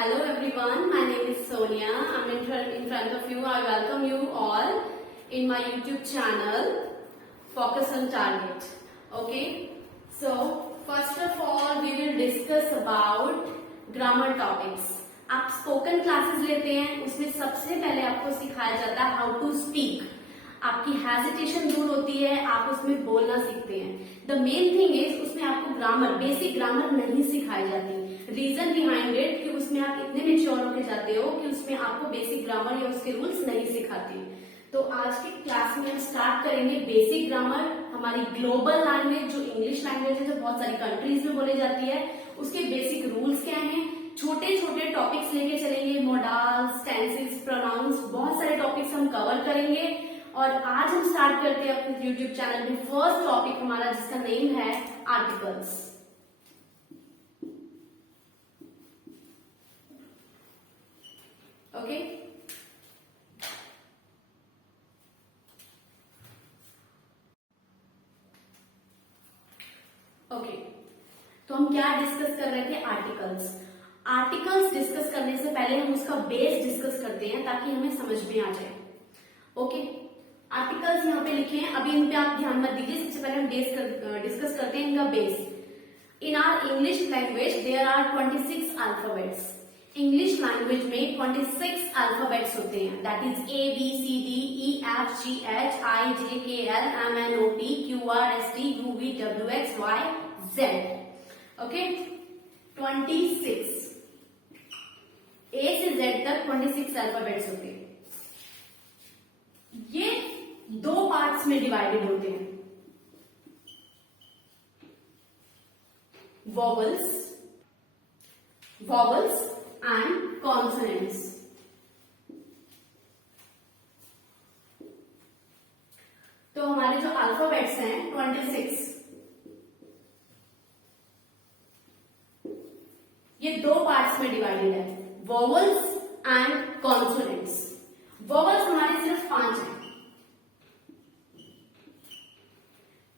Hello everyone, my name is Sonia. I'm in front of you. I welcome you all in my YouTube channel, Focus on Target. Okay, so first of all we will discuss about grammar topics. आप spoken classes लेते हैं, उसमें सबसे पहले आपको सिखाया जाता है हाउ टू स्पीक. आपकी हेजिटेशन दूर होती है, आप उसमें बोलना सीखते हैं. द मेन थिंग इज उसमें आपको ग्रामर, बेसिक ग्रामर नहीं सिखाई जाती. रीजन बिहाइंड इट कि उसमें आप इतने मेच्योर होके जाते हो कि उसमें आपको बेसिक ग्रामर या उसके रूल्स नहीं सिखाते. तो आज की क्लास में हम स्टार्ट करेंगे बेसिक ग्रामर. हमारी ग्लोबल लैंग्वेज जो इंग्लिश लैंग्वेज है, जो बहुत सारी कंट्रीज में बोली जाती है, उसके बेसिक रूल्स क्या हैं. छोटे छोटे टॉपिक्स लेके चलेंगे, मॉडल्स, टेंसेस, प्रोनाउंस, बहुत सारे टॉपिक्स हम कवर करेंगे. और आज हम स्टार्ट करते हैं अपने यूट्यूब चैनल में फर्स्ट टॉपिक हमारा, जिसका नेम है आर्टिकल्स. ओके, ओके, तो हम क्या डिस्कस कर रहे थे? आर्टिकल्स. आर्टिकल्स डिस्कस करने से पहले हम उसका बेस डिस्कस करते हैं ताकि हमें समझ में आ जाए. ओके, आर्टिकल्स यहाँ पे लिखे हैं, अभी इन पे आप ध्यान मत दीजिए. सबसे पहले हम डिस्कस करते हैं इनका base. In our English language there are 26 alphabets. English language में 26 अल्फाबेट्स होते हैं. That is A B C D E F G H I J K L M N O P Q R S T U V W X Y Z. Okay, 26. A से Z तक 26 alphabets होते हैं. ये दो parts में divided होते हैं. Vowels and consonants. तो हमारे जो अल्फाबेट्स हैं 26, ये दो पार्ट्स में डिवाइडेड है, वॉवल्स एंड कॉन्सोनेंट्स. वॉवल्स हमारे सिर्फ 5 हैं,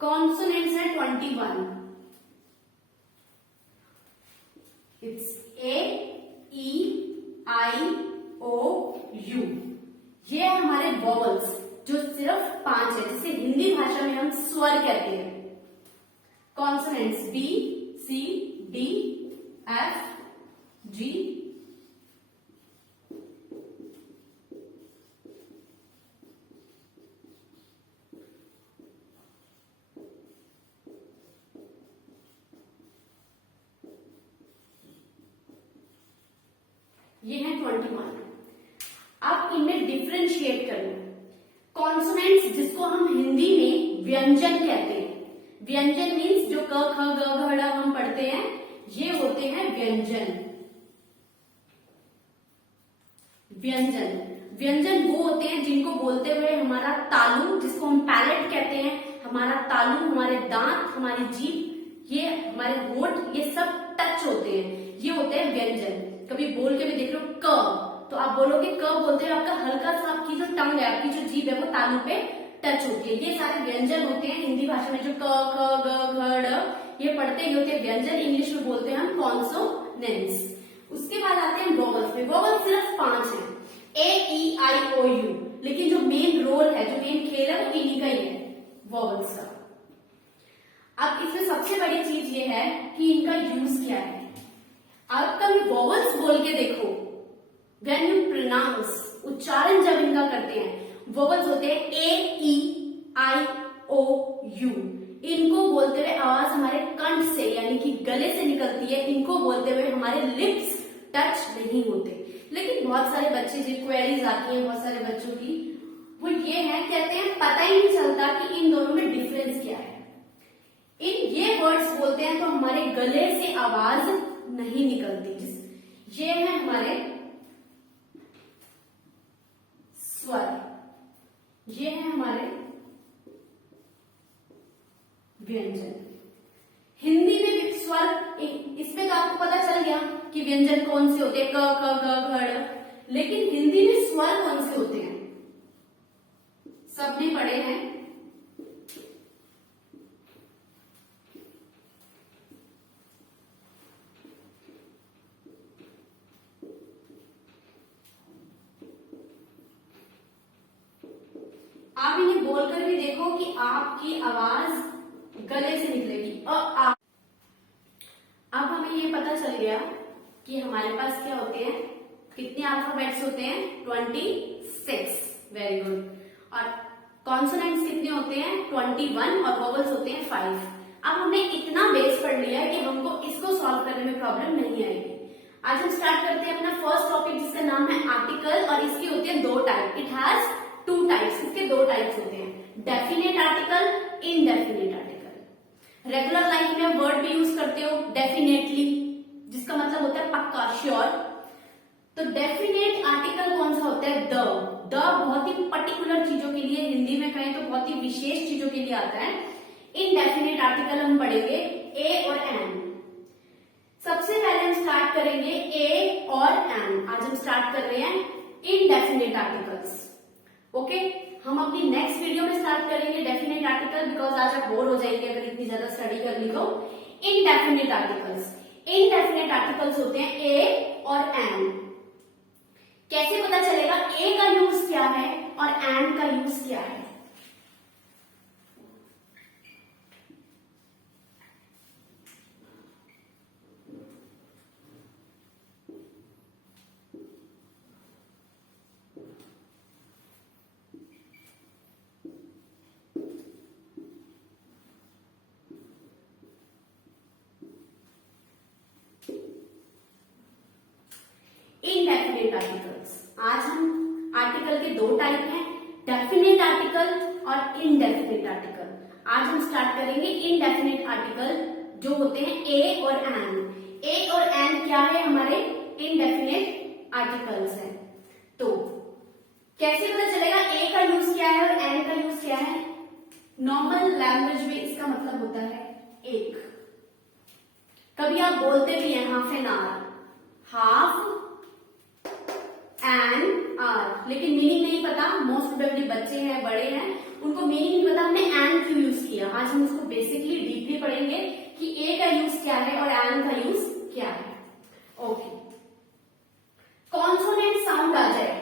कॉन्सोनेंट्स है 21. It's A E I O U. ये हमारे वॉवल्स जो सिर्फ 5 है, जिसे हिंदी भाषा में हम स्वर कहते हैं. Consonants B C D F G ये है 21. अब इनमें डिफरेंशिएट करना. कॉन्सोनेंट्स जिसको हम हिंदी में व्यंजन कहते हैं. व्यंजन मीन्स जो क ख ग घ ड़ हम पढ़ते हैं, ये होते हैं व्यंजन. व्यंजन वो होते हैं जिनको बोलते हुए हमारा तालु, जिसको हम पैलेट कहते हैं, हमारा तालु, हमारे दांत, हमारी जीभ, ये हमारे होंठ, ये सब टच होते हैं. ये होते हैं व्यंजन. कभी बोल के भी देख लो क, तो आप बोलोगे क बोलते हैं, आपका हल्का सा आपकी जो टंग है, आपकी जो जीभ है, वो तालु पे टच होती है. ये सारे व्यंजन होते हैं हिंदी भाषा में. जो क ख ग घ ड़ ये पढ़ते ही होते हैं व्यंजन. इंग्लिश में बोलते हैं हम कॉन्सोनेंट्स. उसके बाद आते हैं वॉवल्स में. वॉवल्स सिर्फ 5 हैं, A E I O U. लेकिन जो मेन रोल है, जो मेन खेल है, वो इन्हीं का ही है, वॉवल्स का. अब इसमें सबसे बड़ी चीज ये है कि इनका यूज क्या है. आप कभी वॉवल्स बोल के देखो, व्हेन यू प्रोनाउंस, उच्चारण जब इनका करते हैं, वॉवल्स होते हैं A E I O U. इनको बोलते हुए आवाज हमारे कंठ से, यानी कि गले से निकलती है. इनको बोलते हुए हमारे लिप्स टच नहीं होते. लेकिन बहुत सारे बच्चे जो क्वेरीज आती है बहुत सारे बच्चों की, वो ये है, कहते हैं पता ही नहीं चलता कि इन दोनों में डिफरेंस क्या है. इन ये वर्ड्स बोलते हैं तो हमारे गले से आवाज नहीं निकलती. ये है हमारे स्वर, ये है हमारे व्यंजन. हिंदी में भी स्वर, इसमें तो आपको पता चल गया कि व्यंजन कौन से होते हैं, क ख ग घ ड़. लेकिन हिंदी में स्वर कौन से होते हैं, सबने पढ़े हैं. कि आपकी आवाज गले से निकलेगी आ। अब हमें ये पता चल गया कि हमारे पास क्या होते हैं, कितने अल्फाबेट्स होते हैं, 26। Very good. और कॉन्सोनेंट्स कितने होते हैं, 21, और वोवेल्स होते हैं 5। अब हमने इतना बेस पढ़ लिया है कि हमको इसको सॉल्व करने में प्रॉब्लम नहीं आएगी। आज हम स्टार्ट करते हैं अपना फर्स्ट टॉपिक जिसका नाम है आर्टिकल, और इसके होते हैं 2 टाइप। It has 2 types. इसके 2 टाइप्स होते हैं, definite article, indefinite article. Regular life में वर्ड भी यूज करते हो डेफिनेटली, जिसका मतलब होता है पक्का, श्योर। तो डेफिनेट आर्टिकल कौन सा होता है, द बहुत ही पर्टिकुलर चीजों के लिए, हिंदी में कहें तो बहुत ही विशेष चीजों के लिए आता है। इनडेफिनेट आर्टिकल हम पढ़ेंगे ए और एन। सबसे पहले हम स्टार्ट करेंगे ए और एन। आज हम स्टार्ट कर रहे हैं इनडेफिनेट आर्टिकल्स। ओके, हम अपनी नेक्स्ट वीडियो में स्टार्ट करेंगे डेफिनेट आर्टिकल, बिकॉज आज आप बोर हो जाएंगे अगर इतनी ज्यादा स्टडी कर ली तो। इनडेफिनेट आर्टिकल्स, इनडेफिनेट आर्टिकल्स होते हैं ए और एन। कैसे पता चलेगा ए का यूज क्या है और एन का यूज क्या है? इनडेफिनेट आर्टिकल्स, आज हम आर्टिकल के 2 टाइप हैं, डेफिनेट आर्टिकल और इनडेफिनेट आर्टिकल। आज हम स्टार्ट करेंगे इनडेफिनेट आर्टिकल जो होते हैं ए और एन। ए और एन क्या है, हमारे इनडेफिनेट आर्टिकल्स हैं। तो कैसे पता चलेगा ए का यूज क्या है और एन का यूज क्या है? नॉर्मल लैंग्वेज में इसका मतलब होता है एक। कभी आप बोलते भी हैं half an hour, half an hour, लेकिन मीनिंग नहीं पता। मोस्ट प्रोबेबली बच्चे हैं, बड़े हैं, उनको मीनिंग नहीं पता हमने एन क्यों यूज किया। आज हम उसको बेसिकली डीपली पढ़ेंगे कि ए का यूज क्या है और एन का यूज क्या है। ओके, कॉन्सोनेंट साउंड आ जाए।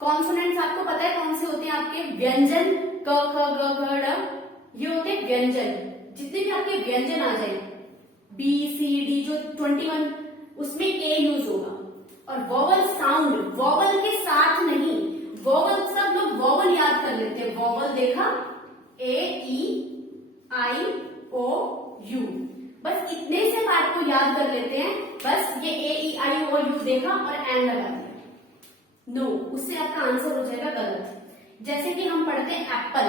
कॉन्सोनेंट्स आपको पता है कौन से होते हैं आपके? व्यंजन, क ख ग घ ड़, ये होते हैं व्यंजन। जितने भी आपके व्यंजन आ जाए, बी सी डी, जो 21, उसमें ए यूज होगा। और वोवल साउंड, वोवल के साथ नहीं, वोवल सब लोग वोवल याद कर लेते हैं। वोवल देखा, ए ई आई ओ यू, बस इतने से पार्ट को याद कर लेते हैं। बस ये ए ई आई ओ यू देखा और एन लगा दिया। नो, उससे आपका आंसर हो जाएगा गलत। जैसे कि हम पढ़ते हैं एप्पल,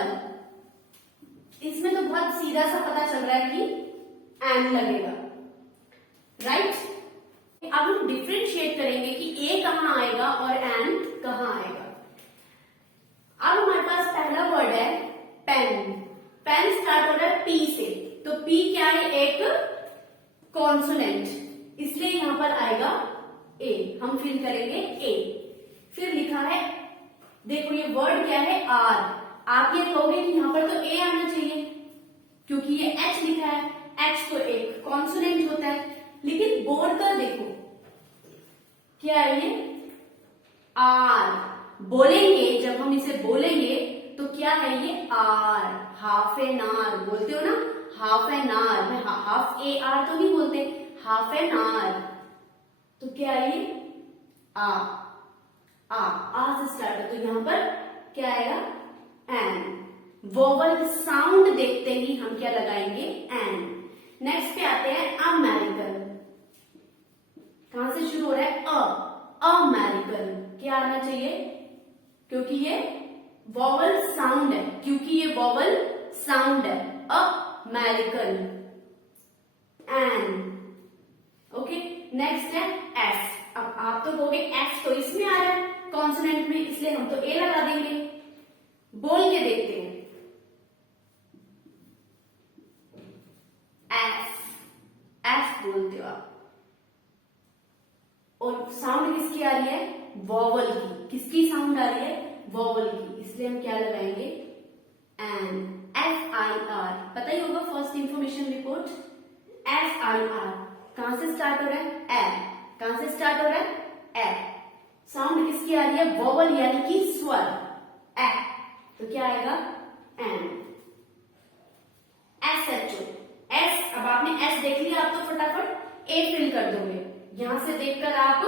इसमें तो बहुत सीधा सा पता चल रहा है कि एन लगेगा, राइट? अब हम डिफरेंशिएट करेंगे कि ए कहां आएगा और एन कहां आएगा। अब हमारे पास पहला वर्ड है पेन। पेन स्टार्ट हो रहा है पी से, तो पी क्या है? एक कॉन्सोनेंट, इसलिए यहां पर आएगा ए। हम फिल करेंगे ए। फिर लिखा है, देखो ये वर्ड क्या है? आर। आप ये कहोगे कि यहां पर तो ए आना चाहिए क्योंकि ये एच लिखा है। एच तो एक कॉन्सोनेंट होता है, लेकिन बोर्ड पर देखो क्या है ये? आर। बोलेंगे, जब हम इसे बोलेंगे तो क्या है ये? आर। हाफ एन आवर बोलते हो ना, half an hour, half A R तो नहीं बोलते, हाफ एन आवर। तो क्या है ये? आ से स्टार्ट है, तो यहां पर क्या आएगा? एन। वोवल साउंड देखते ही हम क्या लगाएंगे? एन। नेक्स्ट पे आते हैं अमेरिकन। कहां से शुरू हो रहा है? अमेरिकन। क्या आना चाहिए? क्योंकि ये वोवल साउंड है, क्योंकि ये वोवल साउंड है। American, N. ओके, नेक्स्ट है एफ। अब आप तो कहोगे एफ तो इसमें आ रहा है कॉन्सोनेंट में, इसलिए हम तो ए लगा देंगे। बोल के देखते हैं, एफ। एफ बोलते हो आप, और साउंड किसकी आ रही है? वोवल की। किसकी साउंड आ रही है? वोवल की, इसलिए हम क्या लगाएंगे? एन। एफ आई आर, पता ही होगा first information report. F I R कहां से स्टार्ट हो रहा है? ए। कहां से स्टार्ट हो रहा है? ए। साउंड किसकी आ रही है? वोवल यानी कि स्वर, ए। तो क्या आएगा N. S H O, S, अब आपने एस देख लिया, आप तो फटाफट ए फिल कर दोगे, यहां से देखकर आप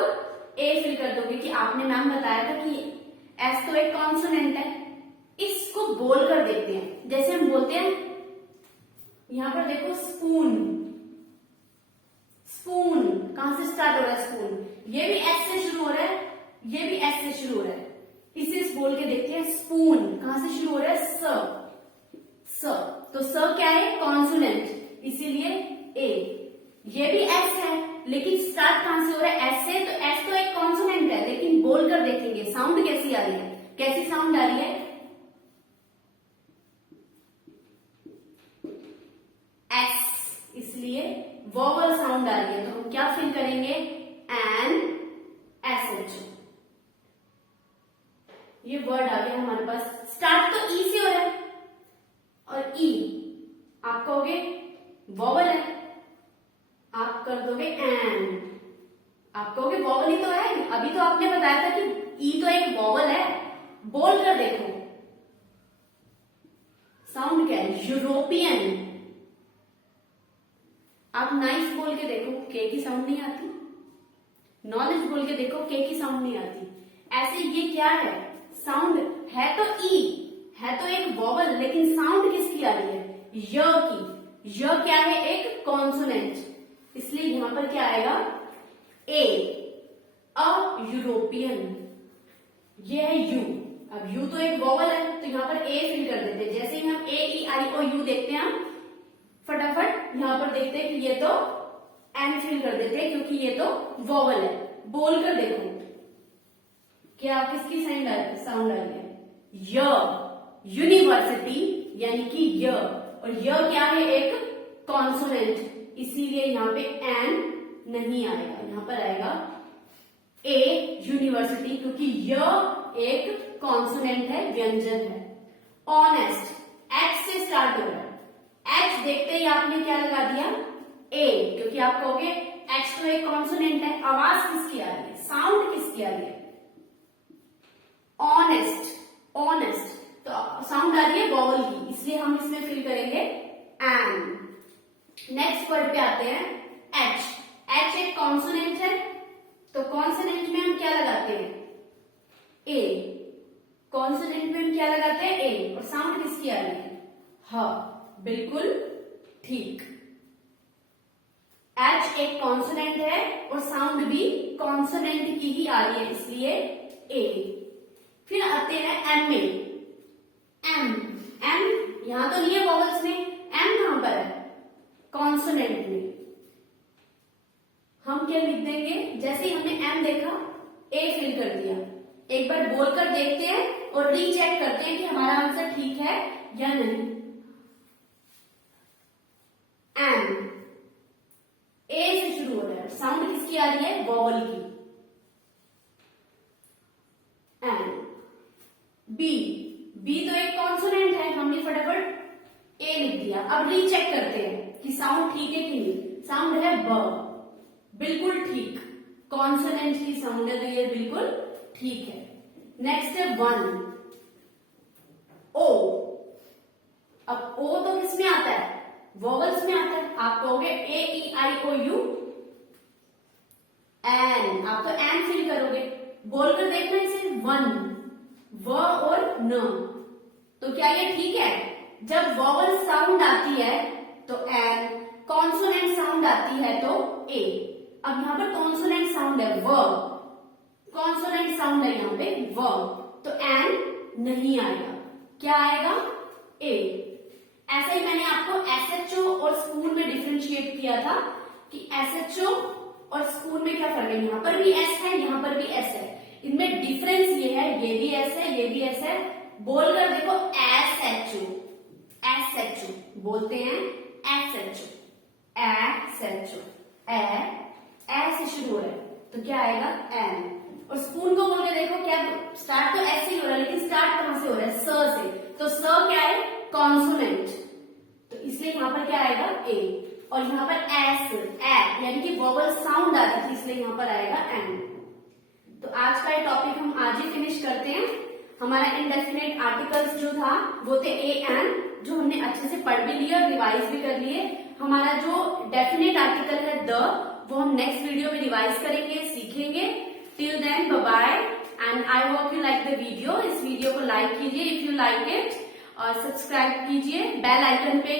ए फिल कर दोगे कि आपने मैम बताया था कि एस तो एक कॉन्सोनेंट है। इसको बोल कर देखते हैं, जैसे हम बोलते हैं यहां पर देखो स्पून, स्पून कहां से स्टार्ट हो रहा है स्पून, ये भी एस से शुरू हो रहा है, ये भी एस से शुरू हो रहा है। इसे बोल के देखते हैं स्पून कहां से शुरू हो रहा है, स, स, तो स क्या है कॉन्सोनेंट, इसीलिए ए। ये भी एस है लेकिन स्टार्ट कहां से हो रहा है, एस से, तो एस तो एक कॉन्सोनेंट है, लेकिन बोल कर देखेंगे साउंड कैसी आ रही है, कैसी साउंड आ रही है, एस, इसलिए वोवल साउंड आ रही है। तो हम क्या फिल करेंगे, एन एस एच, ये वर्ड आ गया हमारे पास। स्टार्ट तो ई से हो रहा है, और ई आप कहोगे वोवल है, आप कर दोगे एन, आप कहोगे वोवल ही तो है, अभी तो आपने बताया था कि ई तो एक वोवल है। बोल कर देखो साउंड क्या है, यूरोपियन। आप नाइस बोल के देखो, के की साउंड नहीं आती। नॉलेज बोल के देखो, के की साउंड नहीं आती। ऐसे ये क्या है, साउंड है तो ई, है तो एक वोवल, लेकिन साउंड किसकी आ रही है, य की। य क्या है, एक कॉन्सोनेंट, इसलिए यहां पर क्या आएगा, ए, अ यूरोपियन। ये है यू, अब यू तो एक वोवल है, तो यहां पर ए फिल कर देते हैं। जैसे ही हम ए ई आई ओ यू देखते हैं, हम फटाफट यहां पर देखते हैं कि ये तो एन फिल कर देते हैं, क्योंकि ये तो वोवल है। बोल कर देखो क्या किसकी साउंड आ रही है, य, यूनिवर्सिटी, यानी कि य, और य क्या है, एक कॉन्सोनेंट, इसीलिए यहां पे एन नहीं आएगा, यहां पर आएगा ए, यूनिवर्सिटी, क्योंकि य एक कॉन्सोनेंट है, व्यंजन है। ऑनेस्ट, एच से स्टार्ट हो रहा है, एच देखते ही आपने क्या लगा दिया, ए, क्योंकि आप कहोगे एच तो एक कॉन्सोनेंट है, आवाज किसकी आ रही है, साउंड किसकी आ रही है, ऑनेस्ट, ऑनेस्ट, तो साउंड आ रही है वोवल की, इसलिए हम इसमें फिल करेंगे एन। नेक्स्ट वर्ड पे आते हैं, एच। एच एक कॉन्सोनेंट है, तो कॉन्सोनेंट में हम क्या लगाते हैं, ए, कॉन्सोनेंट में हम क्या लगाते हैं, ए, और साउंड किसकी आ रही है, ह, बिल्कुल ठीक। एच एक कॉन्सोनेंट है और साउंड भी कॉन्सोनेंट की ही आ रही है, इसलिए ए। फिर आते हैं एम में, एम, एम यहां तो नहीं है वोवल्स में, एम कहां पर है, कॉन्सोनेंट में। हम क्या लिख देंगे, जैसे ही हमने एम देखा ए फिल कर दिया। एक बार बोलकर देखते हैं और रीचेक करते हैं कि हमारा आंसर ठीक है या नहीं। एम, ए से शुरू हो रहा है, साउंड किसकी आ रही है, वोवल की। एम, बी, बी तो एक कॉन्सोनेंट है, हमने फटाफट ए लिख दिया। अब रीचेक करते हैं कि साउंड ठीक है कि नहीं। साउंड है ब, बिल्कुल ठीक, कॉन्सोनेंट की साउंड है, तो ये बिल्कुल ठीक है। नेक्स्ट है वन, ओ। अब ओ तो किसमें आता है, वोवल्स में आता है। आप कहोगे ए ई आई ओ यू, एन, आप तो एन फिल करोगे। बोलकर देखना इसे, वन, व और न, तो क्या ये ठीक है। जब वोवल साउंड आती है तो एन, कॉन्सोनेंट साउंड आती है तो ए। अब यहां पर कॉन्सोनेंट साउंड है व, कॉन्सोनेंट साउंड है यहां पे व, तो एन नहीं आएगा, क्या आएगा, ए। ऐसा ही मैंने आपको एसएचओ और स्पून में डिफरेंशिएट किया था कि एसएचओ और स्पून में क्या फर्क है। यहां पर भी एस है, यहां पर भी एस है, इनमें डिफरेंस ये है, ये भी एस है, ये भी एस है। बोलकर देखो एसएचओ, एसएचओ बोलते हैं, एसएचओ, एसएचओ, ए से शुरू हो रहा है, तो क्या आएगा, एन। और स्पून को बोल के देखो, क्या स्टार्ट तो एस से ही हो रहा है, लेकिन स्टार्ट कहां से हो रहा है, स से, तो स क्या है, कॉन्सोनेंट, तो इसलिए यहां पर क्या आएगा, ए। और यहां पर एस, ए, यानी कि वोवल साउंड आ रही थी, इसलिए यहां पर आएगा एन। तो आज का ये टॉपिक हम आज ही फिनिश करते हैं। हमारा इंडेफिनेट आर्टिकल्स जो था वो थे ए एन, जो हमने अच्छे से पढ़ भी लिया और रिवाइज भी कर लिए। हमारा जो डेफिनेट आर्टिकल है द, वो हम नेक्स्ट वीडियो में रिवाइज करेंगे, सीखेंगे। Till then bye bye and I hope you like the video. इस वीडियो को लाइक कीजिए इफ यू लाइक इट, और सब्सक्राइब कीजिए, बेल आइकन पे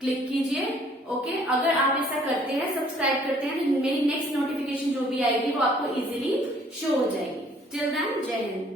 क्लिक कीजिए। ओके, अगर आप ऐसा करते हैं, सब्सक्राइब करते हैं, तो मेरी नेक्स्ट नोटिफिकेशन जो भी आएगी वो आपको इजीली शो हो जाएगी। टिल देन, जय हिंद।